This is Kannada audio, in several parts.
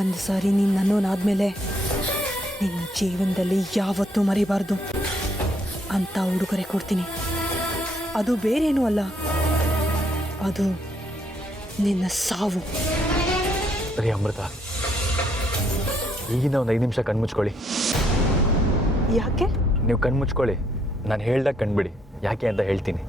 ಒಂದು ಸಾರಿ ನೀನು ನನ್ನೋನಾದ್ಮೇಲೆ ನಿನ್ನ ಜೀವನದಲ್ಲಿ ಯಾವತ್ತೂ ಮರಿಬಾರ್ದು ಅಂತ ಉಡುಗೊರೆ ಕೊಡ್ತೀನಿ. ಅದು ಬೇರೇನೂ ಅಲ್ಲ, ಅದು ನಿನ್ನ ಸಾವು. ಸರಿ ಅಮೃತ, ಈಗಿಂದ ಒಂದು 5 ನಿಮಿಷ ಕಣ್ಮುಚ್ಕೊಳ್ಳಿ. ಯಾಕೆ? ನೀವು ಕಣ್ಮುಚ್ಕೊಳ್ಳಿ, ನಾನು ಹೇಳ್ದಾಗ ಕಣ್ಬಿಡಿ. ಯಾಕೆ ಅಂತ ಹೇಳ್ತೀನಿ.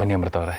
ಬನ್ನಿ ಅಮೃತ ಅವರೇ.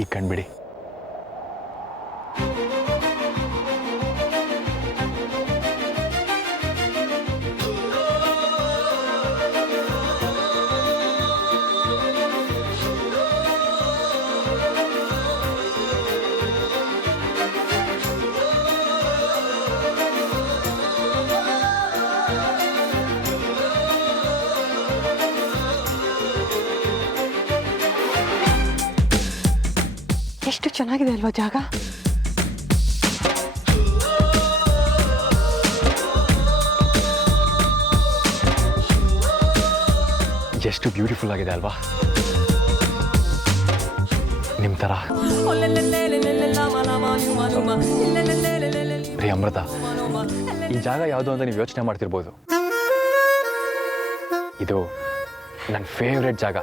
ಈ ಕಣ್ಬಿಡಿ. ಎಷ್ಟು ಚೆನ್ನಾಗಿದೆ ಅಲ್ವಾ ಜಾಗ? ಎಷ್ಟು ಬ್ಯೂಟಿಫುಲ್ ಆಗಿದೆ ಅಲ್ವಾ? ನಿಮ್ಮ ಥರ. ರೀ ಅಮೃತ, ಈ ಜಾಗ ಯಾವುದು ಅಂತ ನೀವು ಯೋಚನೆ ಮಾಡ್ತಿರ್ಬೋದು. ಇದು ನನ್ನ ಫೇವ್ರೆಟ್ ಜಾಗ.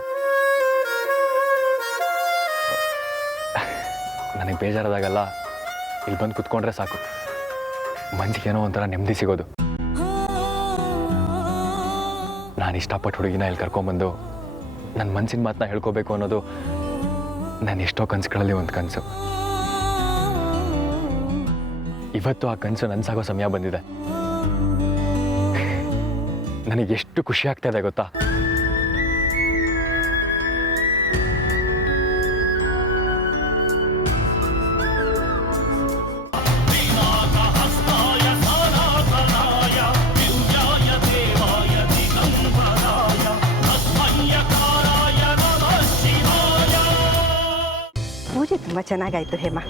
ನನಗೆ ಬೇಜಾರಾದಾಗಲ್ಲ ಇಲ್ಲಿ ಬಂದು ಕುತ್ಕೊಂಡ್ರೆ ಸಾಕು, ಮನಸ್ಸಿಗೇನೋ ಒಂಥರ ನೆಮ್ಮದಿ ಸಿಗೋದು. ನಾನು ಇಷ್ಟಪಟ್ಟು ಹುಡುಗಿನ ಇಲ್ಲಿ ಕರ್ಕೊಂಬಂದು ನನ್ನ ಮನಸ್ಸಿನ ಮಾತನ್ನ ಹೇಳ್ಕೋಬೇಕು ಅನ್ನೋದು ನಾನು ಎಷ್ಟೋ ಕನಸುಗಳಲ್ಲಿ ಒಂದು ಕನಸು. ಇವತ್ತು ಆ ಕನಸು ನನಸಾಗೋ ಸಮಯ ಬಂದಿದೆ. ನನಗೆ ಎಷ್ಟು ಖುಷಿ ಆಗ್ತಾ ಇದೆ ಗೊತ್ತಾ? ಪೂಜೆ ತುಂಬ ಚೆನ್ನಾಗಾಯ್ತು ಹೇಮಾ.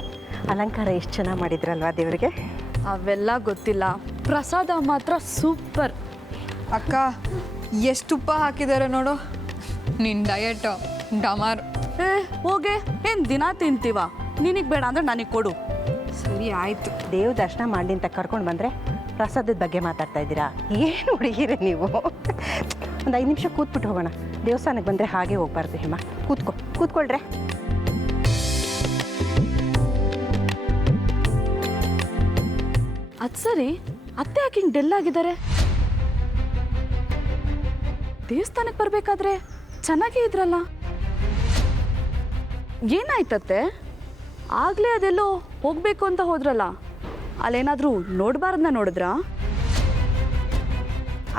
ಅಲಂಕಾರ ಎಷ್ಟು ಚೆನ್ನಾಗಿ ಮಾಡಿದ್ರಲ್ವಾ ದೇವರಿಗೆ? ಅವೆಲ್ಲ ಗೊತ್ತಿಲ್ಲ, ಪ್ರಸಾದ ಮಾತ್ರ ಸೂಪರ್. ಅಕ್ಕ ಎಷ್ಟು ತುಪ್ಪ ಹಾಕಿದ್ದಾರೆ ನೋಡು. ನಿನ್ನ ಡಯಟು ಡಮಾರ್. ಹೋಗೆ, ಏನು ದಿನ ತಿಂತೀವ? ನಿನಗೆ ಬೇಡ ಅಂದರೆ ನನಗೆ ಕೊಡು. ಸರಿ ಆಯಿತು. ದೇವ್ ದರ್ಶನ ಮಾಡಿ ಅಂತ ಕರ್ಕೊಂಡು ಬಂದರೆ ಪ್ರಸಾದದ ಬಗ್ಗೆ ಮಾತಾಡ್ತಾ ಇದ್ದೀರಾ? ಏನು ಹುಡುಗಿರಿ ನೀವು? ಒಂದು 5 ನಿಮಿಷ ಕೂತ್ಬಿಟ್ಟು ಹೋಗೋಣ. ದೇವಸ್ಥಾನಕ್ಕೆ ಬಂದರೆ ಹಾಗೆ ಹೋಗ್ಬಾರ್ದು ಹೇಮಾ. ಕೂತ್ಕೊಳ್ರೆ. ಅದು ಸರಿ, ಅತ್ತೆ ಯಾಕೆ ಹಿಂಗೆ ಡೆಲ್ ಆಗಿದ್ದಾರೆ? ದೇವಸ್ಥಾನಕ್ಕೆ ಬರಬೇಕಾದ್ರೆ ಚೆನ್ನಾಗೇ ಇದ್ರಲ್ಲ, ಏನಾಯ್ತತ್ತೆ? ಆಗಲೇ ಅದೆಲ್ಲೋ ಹೋಗಬೇಕು ಅಂತ ಹೋದ್ರಲ್ಲ, ಅಲ್ಲೇನಾದರೂ ನೋಡಬಾರ್ದನ್ನ ನೋಡಿದ್ರಾ?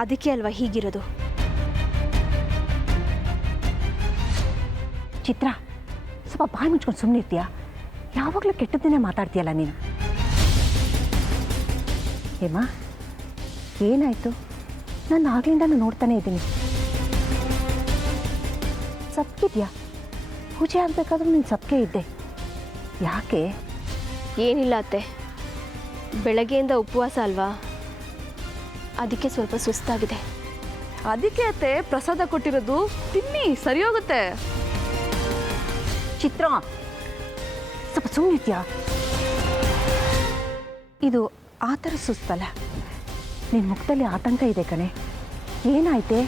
ಅದಕ್ಕೆ ಅಲ್ವಾ ಹೀಗಿರೋದು. ಚಿತ್ರ, ಸ್ವಲ್ಪ ಬಾಯಿ ಮುಚ್ಕೊಂಡು ಸುಮ್ಮನಿರ್ತೀಯಾ? ಯಾವಾಗಲೂ ಕೆಟ್ಟದ್ದನ್ನೇ ಮಾತಾಡ್ತೀಯಲ್ಲ ನೀನು. ಹೇಮಾ, ಏನಾಯಿತು? ನಾನು ಆಗ್ಲಿಂದನೂ ನೋಡ್ತಾನೆ ಇದ್ದೀನಿ. ಸಪ್ಕಿದ್ಯಾ? ಪೂಜೆ ಆಗಬೇಕಾದ್ರೂ ನೀನು ಸಪ್ಕೆ ಇದ್ದೆ, ಯಾಕೆ? ಏನಿಲ್ಲ ಅತ್ತೆ, ಬೆಳಗ್ಗೆಯಿಂದ ಉಪವಾಸ ಅಲ್ವಾ, ಅದಕ್ಕೆ ಸ್ವಲ್ಪ ಸುಸ್ತಾಗಿದೆ. ಅದಕ್ಕೆ ಅತ್ತೆ ಪ್ರಸಾದ ಕೊಟ್ಟಿರೋದು, ತಿನ್ನಿ ಸರಿ ಹೋಗುತ್ತೆ. ಚಿತ್ರ, ಸ್ವಲ್ಪ ಸುಮ್ಮನಿದ್ಯಾ? ಇದು ಆ ಥರ ಸುಸ್ತಲ್ಲ, ನಿನ್ನ ಮುಖದಲ್ಲಿ ಆತಂಕ ಇದೆ ಕಣೆ. ಏನಾಯ್ತೆ?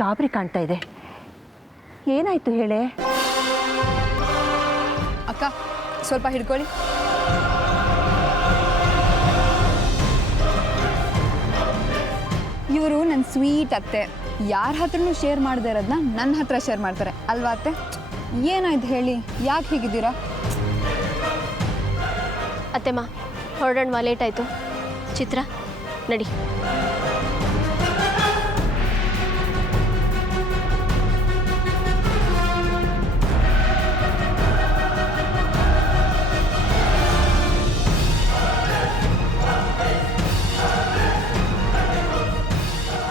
ಗಾಬರಿ ಕಾಣ್ತಾ ಇದೆ. ಏನಾಯ್ತು ಹೇಳೆ? ಅಕ್ಕ ಸ್ವಲ್ಪ ಹಿಡ್ಕೊಳ್ಳಿ. ಇವರು ನನ್ನ ಸ್ವೀಟ್ ಅತ್ತೆ. ಯಾರ ಹತ್ರನೂ ಶೇರ್ ಮಾಡದೇ ಇರೋದನ್ನ ನನ್ನ ಹತ್ರ ಶೇರ್ ಮಾಡ್ತಾರೆ ಅಲ್ವಾ ಅತ್ತೆ? ಏನಾಯ್ತು ಹೇಳಿ, ಯಾಕೆ ಹೀಗಿದ್ದೀರಾ? ಅತ್ತೆಮ್ಮ ಹೊರಡೋಣ, ಲೇಟ್ ಆಯಿತು. ಚಿತ್ರ ನಡಿ.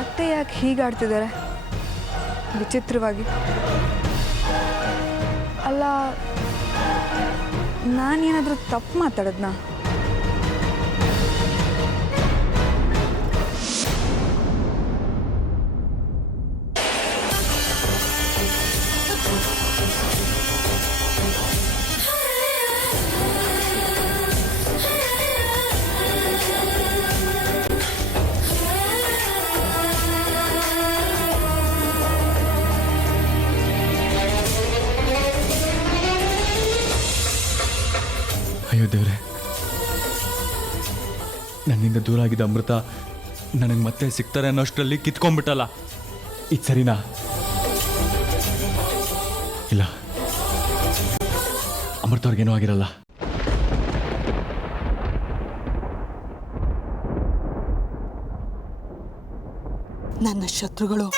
ಅತ್ತೆ ಯಾಕೆ ಹೀಗಾಡ್ತಿದ್ದಾರೆ ವಿಚಿತ್ರವಾಗಿ? ಅಲ್ಲ, ನಾನೇನಾದರೂ ತಪ್ಪು ಮಾತಾಡೋದ್ನಾ? ಅಯ್ಯೋ ದೇವ್ರೆ, ನನ್ನಿಂದ ದೂರ ಆಗಿದ್ದ ಅಮೃತ ನನಗೆ ಮತ್ತೆ ಸಿಗ್ತಾರೆ ಅನ್ನೋಷ್ಟರಲ್ಲಿ ಕಿತ್ಕೊಂಡ್ಬಿಟ್ಟಲ್ಲ. ಇದು ಸರಿನಾ? ಇಲ್ಲ, ಅಮೃತ ಅವ್ರಿಗೇನೂ ಆಗಿರಲ್ಲ. ನನ್ನ ಶತ್ರುಗಳು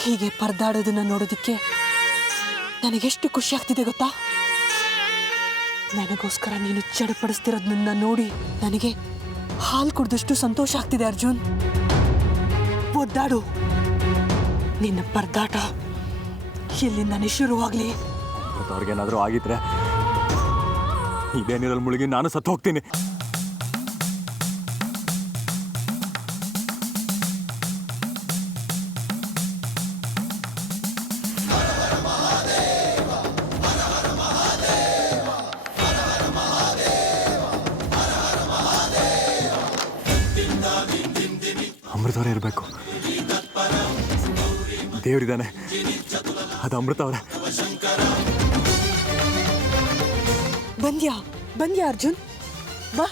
ಹೀಗೆ ಪರದಾಡೋದನ್ನ ನೋಡೋದಕ್ಕೆ ನನಗೆಷ್ಟು ಖುಷಿ ಆಗ್ತಿದೆ ಗೊತ್ತಾ? ನನಗೋಸ್ಕರ ನೀನು ಚಡಪಡಿಸ್ತಿರೋದನ್ನ ನೋಡಿ ನನಗೆ ಹಾಲು ಕುಡ್ದಷ್ಟು ಸಂತೋಷ ಆಗ್ತಿದೆ. ಅರ್ಜುನ್, ಒದ್ದಾಡು. ನಿನ್ನ ಪರದಾಟ ಎಲ್ಲಿಂದಾನೇ ಶುರುವಾಗ್ಲಿ. ಅವ್ರಿಗೇನಾದರೂ ಆಗಿದ್ರೆ ಇದೇ ನೀರಲ್ಲಿ ಮುಳುಗಿ ನಾನು ಸತ್ತು ಹೋಗ್ತೀನಿ. ಅಮೃತವರೇ ಇರಬೇಕು. ದೇವರಿದ್ದಾನೆ, ಅದು ಅಮೃತ ಅವರೇ. ಬಂದ್ಯಾ ಅರ್ಜುನ್? ಬಾ.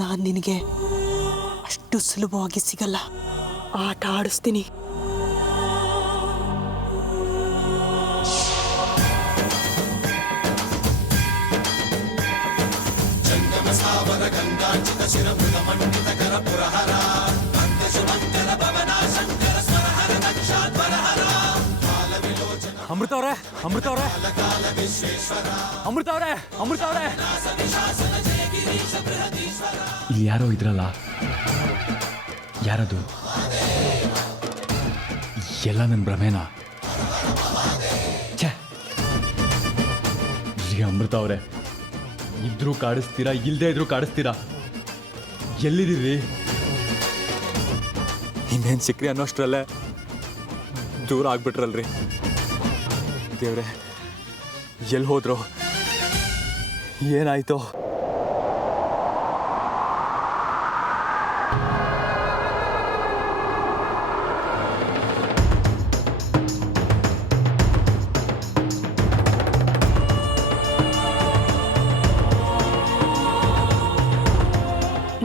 ನಾನು ನಿನಗೆ ಅಷ್ಟು ಸುಲಭವಾಗಿ ಸಿಗಲ್ಲ. ಆಟ ಆಡಿಸ್ತೀನಿ. ಅಮೃತ ಅವರೇ, ಅಮೃತ ಅವರೇ, ಅಮೃತ ಅವರೇ, ಅಮೃತ ಅವರೇ, ಇಲ್ಲಿ ಯಾರೋ ಇದ್ರಲ್ಲ, ಯಾರದು? ಎಲ್ಲ ನನ್ನ ಭ್ರಮೇನಾ? ಛೇ, ಅಮೃತ ಅವರೇ, ಇದ್ರೂ ಕಾಡಿಸ್ತೀರಾ, ಇಲ್ಲದೆ ಇದ್ರೂ ಕಾಡಿಸ್ತೀರಾ. ಎಲ್ಲಿದ್ದೀರಿ? ಇನ್ನೇನು ಸಿಕ್ರಿ ಅನ್ನೋಷ್ಟರಲ್ಲೇ ದೂರ ಆಗ್ಬಿಟ್ರಲ್ರಿ. ದೇವ್ರೆ, ಎಲ್ಲಿ ಹೋದ್ರು? ಏನಾಯ್ತು?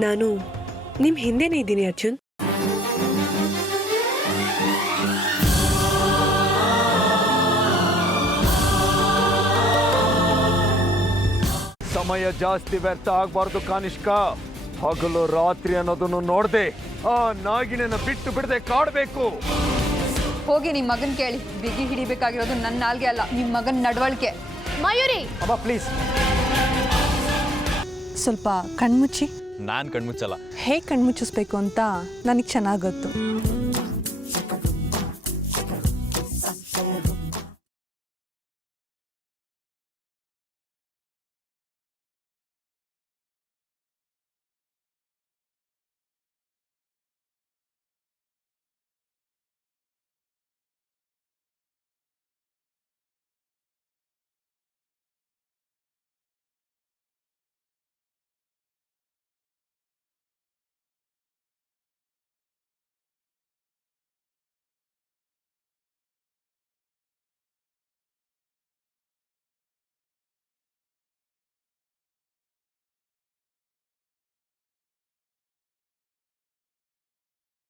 ನಾನು ನಿಮ್ಮ ಹಿಂದೆನೇ ಇದ್ದೀನಿ ಅರ್ಜುನ್. ಸಮಯ ಜಾಸ್ತಿ ವ್ಯರ್ಥ ಆಗಬಾರ್ದು ಕಾನಿಷ್ಕ. ಹಗಲು ರಾತ್ರಿ ಅನ್ನೋದನ್ನು ನೋಡದೆ ಆ ನಾಗಿಣನ ಬಿಟ್ಟು ಬಿಡದೆ ಕಾಡಬೇಕು. ಹೋಗಿ ನಿಮ್ಮ ಮಗನ್ ಕೇಳಿ. ಬಿಗಿ ಹಿಡಿಬೇಕಾಗಿರೋದು ನನ್ನ ನಾಲ್ಗೆ ಅಲ್ಲ, ನಿಮ್ಮ ಮಗನ ನಡವಳಿಕೆ. ಮಯೂರಿ, ಅಮ್ಮ ಪ್ಲೀಸ್. ಸ್ವಲ್ಪ ಕಣ್ಮುಚ್ಚಿ. ನಾನು ಕಣ್ಮುಚ್ಚಲ್ಲ. ಹೇಗೆ ಕಣ್ಮುಚ್ಚಿಸ್ಬೇಕು ಅಂತ ನನಗೆ ಚೆನ್ನಾಗಿ ಗೊತ್ತು.